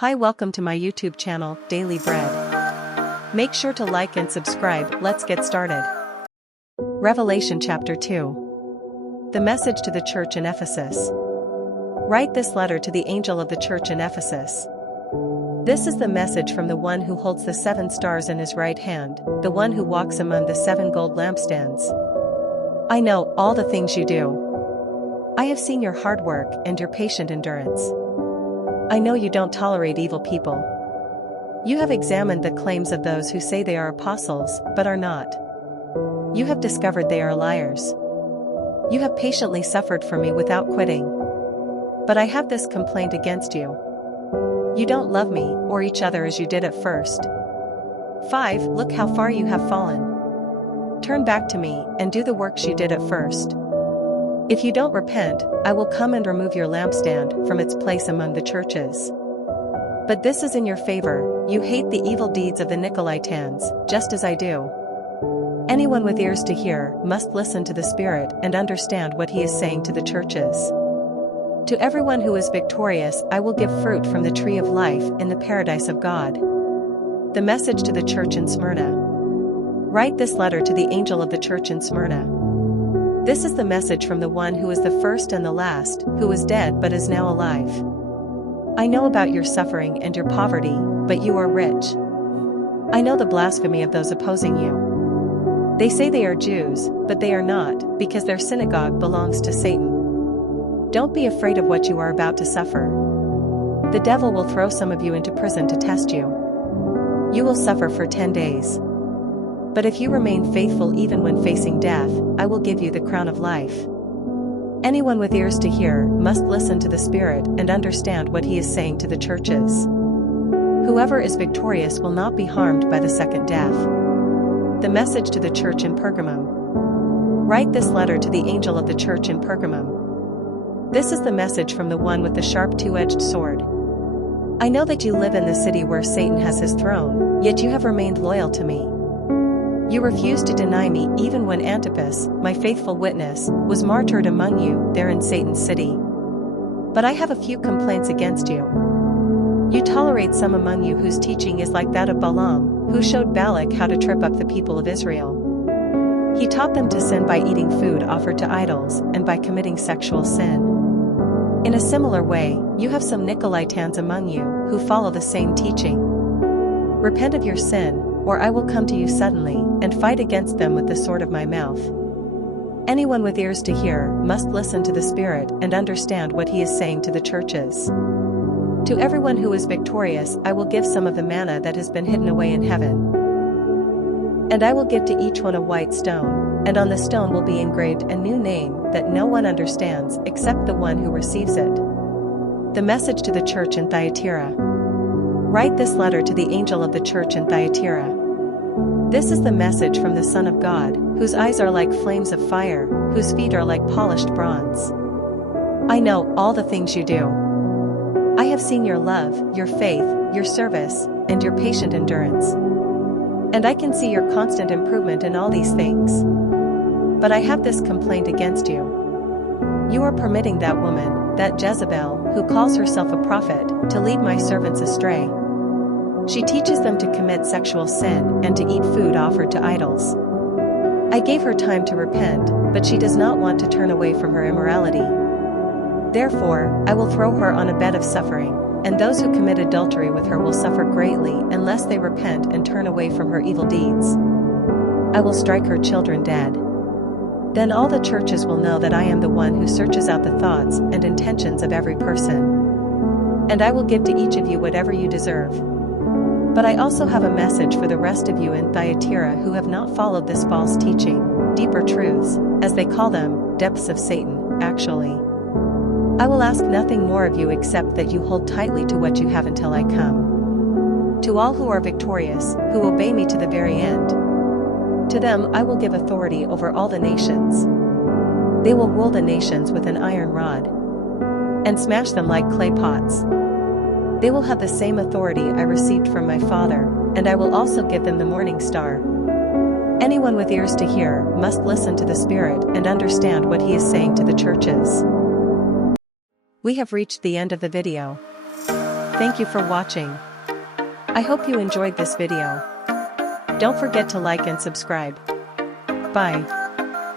Hi, welcome to my YouTube channel, Daily Bread. Make sure to like and subscribe. Let's get started. Revelation chapter 2. The message to the church in Ephesus. Write this letter to the angel of the church in Ephesus. This is the message from the one who holds the 7 stars in his right hand, the one who walks among the 7 gold lampstands. I know all the things you do. I have seen your hard work and your patient endurance. I know you don't tolerate evil people. You have examined the claims of those who say they are apostles, but are not. You have discovered they are liars. You have patiently suffered for me without quitting. But I have this complaint against you. You don't love me or each other as you did at first. 5. Look how far you have fallen. Turn back to me and do the works you did at first. If you don't repent, I will come and remove your lampstand from its place among the churches. But this is in your favor: you hate the evil deeds of the Nicolaitans, just as I do. Anyone with ears to hear must listen to the Spirit and understand what he is saying to the churches. To everyone who is victorious I will give fruit from the tree of life in the paradise of God. The message to the church in Smyrna. Write this letter to the angel of the church in Smyrna. This is the message from the one who is the first and the last, who was dead but is now alive. I know about your suffering and your poverty, but you are rich. I know the blasphemy of those opposing you. They say they are Jews, but they are not, because their synagogue belongs to Satan. Don't be afraid of what you are about to suffer. The devil will throw some of you into prison to test you. You will suffer for 10 days. But if you remain faithful even when facing death, I will give you the crown of life. Anyone with ears to hear must listen to the Spirit and understand what he is saying to the churches. Whoever is victorious will not be harmed by the second death. The message to the church in Pergamum. Write this letter to the angel of the church in Pergamum. This is the message from the one with the sharp 2-edged sword. I know that you live in the city where Satan has his throne, yet you have remained loyal to me. You refused to deny me even when Antipas, my faithful witness, was martyred among you there in Satan's city. But I have a few complaints against you. You tolerate some among you whose teaching is like that of Balaam, who showed Balak how to trip up the people of Israel. He taught them to sin by eating food offered to idols and by committing sexual sin. In a similar way, you have some Nicolaitans among you who follow the same teaching. Repent of your sin, or I will come to you suddenly and fight against them with the sword of my mouth. Anyone with ears to hear must listen to the Spirit and understand what he is saying to the churches. To everyone who is victorious I will give some of the manna that has been hidden away in heaven. And I will give to each one a white stone, and on the stone will be engraved a new name that no one understands except the one who receives it. The message to the church in Thyatira. Write this letter to the angel of the church in Thyatira. This is the message from the Son of God, whose eyes are like flames of fire, whose feet are like polished bronze. I know all the things you do. I have seen your love, your faith, your service, and your patient endurance. And I can see your constant improvement in all these things. But I have this complaint against you. You are permitting that woman, that Jezebel, who calls herself a prophet, to lead my servants astray. She teaches them to commit sexual sin and to eat food offered to idols. I gave her time to repent, but she does not want to turn away from her immorality. Therefore, I will throw her on a bed of suffering, and those who commit adultery with her will suffer greatly unless they repent and turn away from her evil deeds. I will strike her children dead. Then all the churches will know that I am the one who searches out the thoughts and intentions of every person. And I will give to each of you whatever you deserve. But I also have a message for the rest of you in Thyatira who have not followed this false teaching, deeper truths, as they call them, depths of Satan, actually. I will ask nothing more of you except that you hold tightly to what you have until I come. To all who are victorious, who obey me to the very end, to them I will give authority over all the nations. They will rule the nations with an iron rod and smash them like clay pots. They will have the same authority I received from my Father, and I will also give them the morning star. Anyone with ears to hear must listen to the Spirit and understand what he is saying to the churches. We have reached the end of the video. Thank you for watching. I hope you enjoyed this video. Don't forget to like and subscribe. Bye.